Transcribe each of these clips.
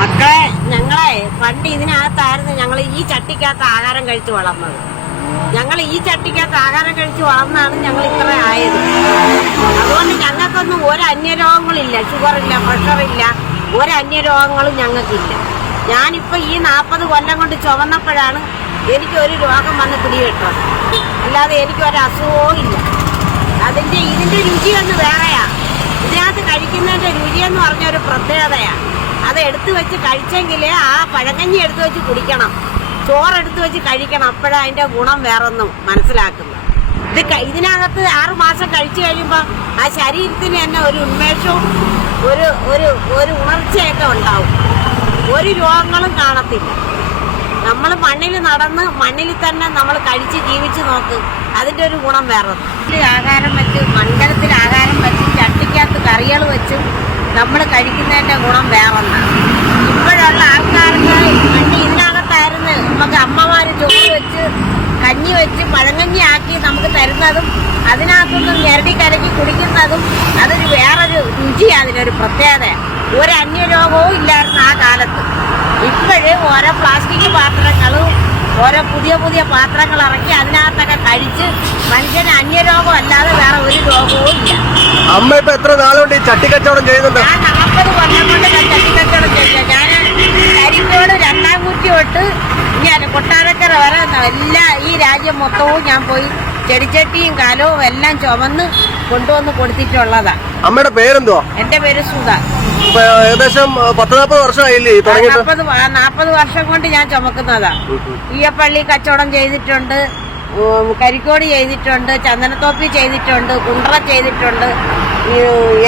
മക്കളെ ഞങ്ങളെ പണ്ട് ഇതിനകത്തായിരുന്നു ഞങ്ങൾ ഈ ചട്ടിക്കകത്ത് ആഹാരം കഴിച്ചു വളർന്നത്. ഞങ്ങൾ ഈ ചട്ടിക്കകത്ത് ആഹാരം കഴിച്ച് വളർന്നാണ് ഞങ്ങൾ ഇത്ര ആയത്. അതുകൊണ്ട് ഞങ്ങൾക്കൊന്നും ഒരു അന്യരോഗങ്ങളില്ല. ഷുഗറില്ല പ്രഷറില്ല ഒരു അന്യരോഗങ്ങളും ഞങ്ങൾക്കില്ല. ഞാനിപ്പോ ഈ നാൽപ്പത് കൊല്ലം കൊണ്ട് ചുമന്നപ്പോഴാണ് എനിക്ക് ഒരു രോഗം വന്ന് പിടികിട്ടത് അല്ലാതെ എനിക്ക് ഒരു അസുഖവും ഇല്ല. അതിന്റെ ഇതിന്റെ രുചിയൊന്ന് വേറെയാണ് വേറെയാ. ഇതിനകത്ത് കഴിക്കുന്നതിന്റെ രുചിയെന്ന് എന്ന് പറഞ്ഞ ഒരു പ്രത്യേകതയാ. അത് എടുത്തു വെച്ച് കഴിച്ചെങ്കിൽ ആ പഴങ്കഞ്ഞി എടുത്തു വെച്ച് കുടിക്കണം. ചോറെടുത്ത് വെച്ച് കഴിക്കണം. അപ്പോഴാ അതിന്റെ ഗുണം വേറൊന്നും മനസ്സിലാക്കുന്നത്. ഇത് ഇതിനകത്ത് ആറു മാസം കഴിച്ചു കഴിയുമ്പോൾ ആ ശരീരത്തിന് തന്നെ ഒരു ഉന്മേഷവും ഒരു ഒരു ഒരു ഉണർച്ചയൊക്കെ ഉണ്ടാവും. ഒരു രോഗങ്ങളും കാണത്തില്ല. നമ്മൾ മണ്ണിൽ നടന്ന് മണ്ണിൽ തന്നെ നമ്മൾ കഴിച്ച് ജീവിച്ച് നോക്ക്. അതിന്റെ ഒരു ഗുണം വേറെ ആഹാരം വെച്ച് മൺകലത്തിൽ ആഹാരം വെച്ച് ചട്ടിക്കകത്ത് കറികൾ വെച്ചും നമ്മൾ കഴിക്കുന്നതിന്റെ ഗുണം വേറൊന്നാണ് ഇപ്പോഴുള്ള ആൾക്കാർക്ക് പണ്ട് ഇതിനകത്തായിരുന്നു. നമുക്ക് അമ്മമാർ ചോറ് വെച്ച് കഞ്ഞി വെച്ച് പഴങ്കഞ്ഞി ആക്കി നമുക്ക് തരുന്നതും അതിനകത്തുനിന്ന് ഞെരടി കലക്കി കുടിക്കുന്നതും അതൊരു വേറൊരു രുചിയാണ് അതിനൊരു പ്രത്യേകത ഒരു അന്യരോഗവും ഇല്ലായിരുന്നു ആ കാലത്ത്. ഇപ്പോഴും ഓരോ പ്ലാസ്റ്റിക് ഓരോ പുതിയ പുതിയ പാത്രങ്ങൾ ഇറക്കി അതിനകത്തൊക്കെ കഴിച്ച് മനുഷ്യന് അന്യരോഗം അല്ലാതെ വേറെ ഒരു രോഗവും ഇല്ല. അമ്മ ഇപ്പൊ എത്ര നാളുകൊണ്ട് ഈ ചട്ടി കച്ചവടം ചെയ്യുന്നുണ്ട്? ഞാൻ നാൽപ്പത് കൊല്ലം കൊണ്ട് ഞാൻ ചട്ടിക്കച്ചവടം ചെയ്ത ഞാൻ കരിക്കോട് രണ്ടാം കുറ്റി തൊട്ട് ഞാൻ കൊട്ടാരക്കര വരെ എല്ലാ ഈ രാജ്യം മൊത്തവും ഞാൻ പോയി ചെടിച്ചട്ടിയും കാലവും എല്ലാം ചുമന്ന് കൊണ്ടുവന്ന് കൊടുത്തിട്ടുള്ളതാ. അമ്മയുടെ പേരെന്തോ എന്റെ പേര് സുധ. ഏകദേശം പത്ത് നാൽപ്പത് വർഷമായില്ലേ നാൽപ്പത് നാൽപ്പത് വർഷം കൊണ്ട് ഞാൻ ചുമക്കുന്നതാ. ഈയപ്പള്ളി കച്ചവടം ചെയ്തിട്ടുണ്ട് കരിക്കോട് ചെയ്തിട്ടുണ്ട് ചന്ദനത്തോപ്പി ചെയ്തിട്ടുണ്ട് കുണ്ട്ര ചെയ്തിട്ടുണ്ട്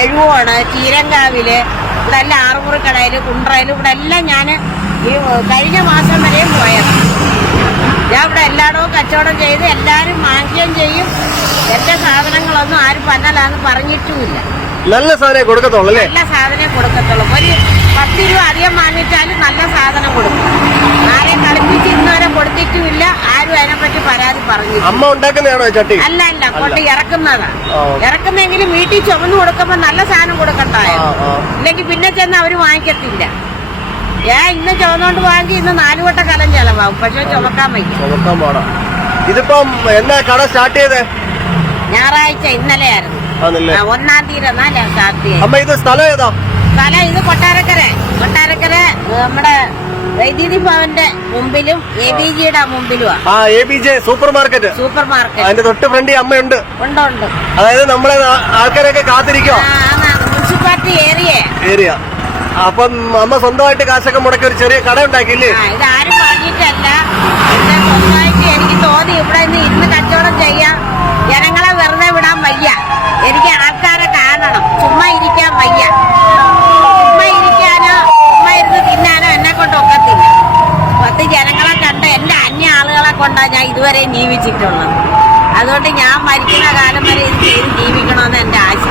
എഴുവാണ് ചീരങ്കാവിൽ ഇവിടെ എല്ലാം ആറുമുറിക്കടയിൽ കുണ്ട്രയിൽ ഇവിടെ എല്ലാം ഞാൻ ഈ കഴിഞ്ഞ മാസം വരെയും പോയത്. ഞാൻ ഇവിടെ എല്ലായിടവും കച്ചവടം ചെയ്ത് എല്ലാവരും വാങ്ങിക്കുകയും ചെയ്യും. എന്റെ സാധനങ്ങളൊന്നും ആരും പന്നലാന്ന് പറഞ്ഞിട്ടുമില്ല. നല്ല സാധനം കൊടുക്കത്തുള്ളൂ അല്ലേ? നല്ല സാധനം കൊടുക്കത്തുള്ളൂ. ഒരു പത്ത് രൂപ അധികം വാങ്ങിച്ചാലും നല്ല സാധനം കൊടുക്കും. ആരെയും കളിപ്പിച്ച് ഇന്നുവരെ കൊടുത്തിട്ടുമില്ല. ആരും അതിനെപ്പറ്റി പരാതി പറഞ്ഞു അമ്മ ഉണ്ടാക്കുന്നതാണോ ചട്ടി? അല്ല അല്ല. കൊണ്ട് ഇറക്കുന്നതാ. ഇറക്കുന്നെങ്കിലും വീട്ടിൽ ചുമന്ന് കൊടുക്കുമ്പോ നല്ല സാധനം കൊടുക്കണ്ടായോ. ഇല്ലെങ്കിൽ പിന്നെ ചെന്ന് അവർ വാങ്ങിക്കത്തില്ല. ഞാൻ ഇന്ന് ചുമന്നുകൊണ്ട് വാങ്ങി ഇന്ന് നാലു വട്ട കലം ചെലവാകും. പക്ഷെ ചുമക്കാൻ വയ്യ. പാടാ. ഇതിപ്പം എന്നാ കട സ്റ്റാർട്ട് ചെയ്തേ? ഞായറാഴ്ച ഇന്നലെയായിരുന്നു. ആ, ഒന്നാം തീയതി അമ്മ ഇത് സ്ഥലം ഏതാ? സ്ഥലം ഇത് കൊട്ടാരക്കര. കൊട്ടാരക്കര ഏ, നമ്മുടെ വൈദ്യുതി ഭവന്റെ മുമ്പിലും എ ബി ജിയുടെ മുമ്പിലും ആ A B J supermarket. Supermarket അതിന്റെ തൊട്ട് ഫ്രണ്ടി അമ്മയുണ്ട്. ഉണ്ട് ഉണ്ട്. അതായത് നമ്മളെ ആ- ആൾക്കാരൊക്കെ കാത്തിരിക്കോ ആ, മുനിസിപ്പാലിറ്റി ഏരിയ ഏരിയ. അപ്പം അമ്മ സ്വന്തമായിട്ട് കാശൊക്കെ മുടക്കി ഒരു ചെറിയ കട ഉണ്ടാക്കിയില്ലേ? ഇത് ആരും പറഞ്ഞിട്ടല്ല എന്റെ സ്വന്തമായിട്ട് എനിക്ക് തോന്നി ഇവിടെ നിന്ന് ഇരുന്ന് കച്ചവടം ചെയ്യാം ജനങ്ങളെ വെറുതെ വിടാൻ വയ്യ എനിക്ക് ആൾക്കാരെ കാണണം ചുമ്മാ ഇരിക്കാൻ വയ്യ ചുമ്മാ ഇരിക്കാനോ ചുമ്മാ ഇരുന്ന് തിന്നാനോ എന്നെ കൊണ്ട് ഒക്കത്തില്ല പത്ത് ജനങ്ങളെ കണ്ട് എന്റെ അന്യ ആളുകളെ ഇതുവരെ ജീവിച്ചിട്ടുള്ളത്. അതുകൊണ്ട് ഞാൻ മരിക്കുന്ന കാലം വരെ ഇത് ചെയ്ത് ജീവിക്കണമെന്ന് എന്റെ ആശ.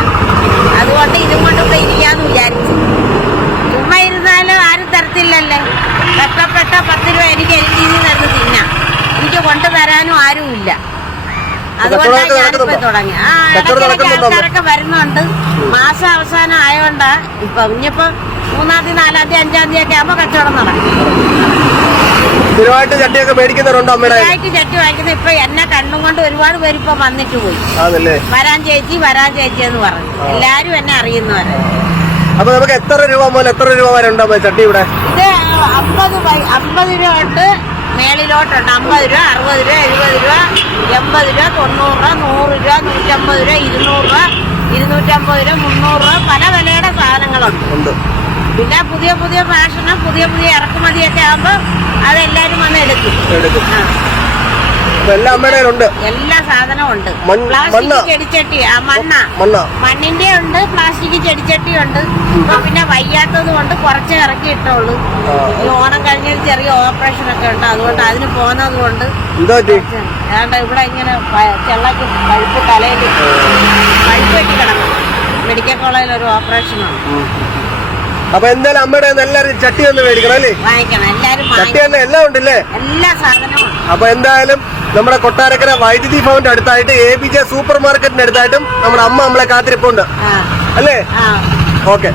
അതുകൊണ്ട് ഇതും കൊണ്ടൊക്കെ ഇവിടെ ഇരിക്കാന്ന് വിചാരിച്ചു. ചുമ്മാ ഇരുന്നാലും ആരും തരത്തില്ലല്ലേ. കഷ്ടപ്പെട്ട പത്ത് രൂപ എനിക്ക് എനിക്ക് ജി നിന്ന് തിന്നാം എനിക്ക് കൊണ്ടുതരാനും ആരുമില്ല. അതുകൊണ്ടാണ് ഞാനിപ്പോ തുടങ്ങി. ആ ഇടയ്ക്കിടയ്ക്ക് ആൾക്കാരൊക്കെ വരുന്നുണ്ട്. മാസം അവസാനം ആയതുകൊണ്ടാ ഇപ്പൊ ഇനിയിപ്പോ മൂന്നാം തീയതി നാലാം തീയതി അഞ്ചാം തീയതി ഒക്കെ ആകുമ്പോ കച്ചവടം നടക്കും. സ്ഥിരമായിട്ട് ചട്ടിയൊക്കെ മേടിക്കുന്നവരുണ്ടോ അമ്മയുടെ കയ്യിൽ? ആയിട്ട് ചട്ടി വാങ്ങിക്കുന്നത് ഇപ്പൊ എന്നെ കണ്ണും കൊണ്ട് ഒരുപാട് പേര് ഇപ്പൊ വന്നിട്ട് പോയി. വരാൻ ചേച്ചി വരാൻ ചേച്ചി എന്ന് പറഞ്ഞു. എല്ലാരും എന്നെ അറിയുന്നവരെ. അപ്പൊ നമുക്ക് എത്ര രൂപ മുതൽ എത്ര രൂപ വരെ ഉണ്ടാവും ചട്ടി ഇവിടെ? ഇത് അമ്പത് അമ്പത് രൂപ തൊട്ട് മേളിലോട്ടുണ്ട്. അമ്പത് രൂപ അറുപത് രൂപ എഴുപത് രൂപ എൺപത് രൂപ തൊണ്ണൂറ് രൂപ നൂറ് രൂപ നൂറ്റമ്പത് രൂപ ഇരുന്നൂറ് രൂപ ഇരുന്നൂറ്റമ്പത് രൂപ മുന്നൂറ് രൂപ പല വിലയുടെ സാധനങ്ങളുണ്ട്. പിന്നെ പുതിയ പുതിയ ഫാഷനും പുതിയ പുതിയ ഇറക്കുമതിയൊക്കെ ആകുമ്പോൾ അതെല്ലാവരും വന്ന് എടുക്കും. എടുക്കും. എല്ലാ അമ്മയുടെ ഉണ്ട് എല്ലാ സാധനവും ഉണ്ട്. പ്ലാസ്റ്റിക് ചെടിച്ചട്ടി ആ മണ്ണ. മണ്ണ. മണ്ണിന്റെ ഉണ്ട് പ്ലാസ്റ്റിക് ചെടിച്ചട്ടി ഉണ്ട്. ഇപ്പൊ പിന്നെ വയ്യാത്തത് കൊണ്ട് കുറച്ച് ഇറക്കി ഇട്ടുള്ളൂ. ഈ ഓണം കഴിഞ്ഞ ചെറിയ ഓപ്പറേഷൻ ഒക്കെ ഉണ്ട്. അതുകൊണ്ട് അതിന് പോകുന്നത് കൊണ്ട് ഏതാണ്ട് ഇവിടെ ഇങ്ങനെ ചെള്ളക്ക് പഴുപ്പ് തലയിൽ പഴുപ്പ് വെട്ടി കിടക്കും മെഡിക്കൽ കോളേജിൽ ഒരു ഉം. അപ്പൊ എന്തായാലും അമ്മയുടെ എല്ലാരും ചട്ടി ഒന്ന് മേടിക്കണം അല്ലേ? ചട്ടി തന്നെ എല്ലാം ഉണ്ടല്ലേ? എല്ലാ സാധനവും. അപ്പൊ എന്തായാലും നമ്മുടെ കൊട്ടാരക്കര വൈദ്യുതി ഭവന്റെ അടുത്തായിട്ട് എ ബി ജെ സൂപ്പർ മാർക്കറ്റിന്റെ അടുത്തായിട്ടും നമ്മുടെ അമ്മ നമ്മളെ കാത്തിരിപ്പുണ്ട്. അല്ലേ? ഓക്കെ